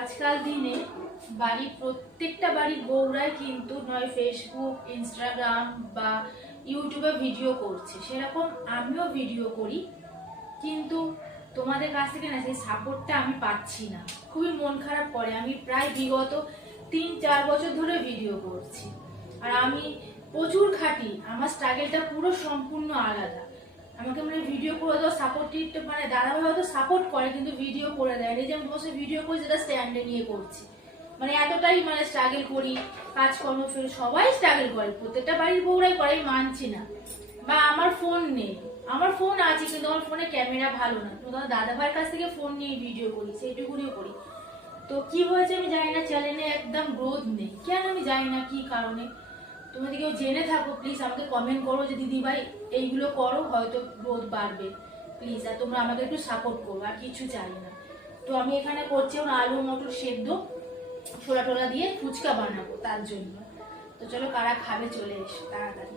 আজকাল দিনে বাড়ির প্রত্যেকটা বাড়ির বউরাই কিন্তু নয় ফেসবুক, ইনস্টাগ্রাম বা ইউটিউবে ভিডিও করছে। সেরকম আমিও ভিডিও করি, কিন্তু তোমাদের কাছ থেকে না সেই সাপোর্টটা আমি পাচ্ছি না। খুবই মন খারাপ করে। আমি প্রায় বিগত 3-4 বছর ধরে ভিডিও করছি, আর আমি প্রচুর খাটি। আমার স্ট্রাগলটা পুরো সম্পূর্ণ আলাদা। আমাকে মানে ভিডিও করে দাও সাপোর্টিভ, মানে দাদাভাই হয়তো সাপোর্ট করে কিন্তু ভিডিও করে দেয়। এই যে আমি বসে ভিডিও করি যেটা স্ট্যান্ডে নিয়ে করছি, মানে এতটাই মানে স্ট্রাগল করি। কাজকর্ম ফের সবাই স্ট্রাগল করে, প্রত্যেকটা বাড়ির বউরাই করে, আমি মানছি না। বা আমার ফোন নেই, আমার ফোন আছে কিন্তু আমার ফোনে ক্যামেরা ভালো না, তো দাদাভাইয়ের কাছ থেকে ফোন নিয়ে ভিডিও করি, সেইটুকুনিও করি। তো কি হয়েছে আমি জানি না, চ্যানেলে একদম গ্রোথ নেই কেন আমি জানি না কি কারণে। তুমি যদি কেউ জেনে থাকো প্লিজ আমাকে কমেন্ট করো যে দিদি ভাই এইগুলো করো, হয়তো গ্রোথ বাড়বে প্লিজ। আর তোমরা আমাকে একটু সাপোর্ট করো, আর কিছু চাই না। তো আমি এখানে করছি আলু মটর সেদ্ধ, ছোলা টোলা দিয়ে ফুচকা বানাবো তার জন্য। তো চলো কারা খাবে চলে এসো তাড়াতাড়ি।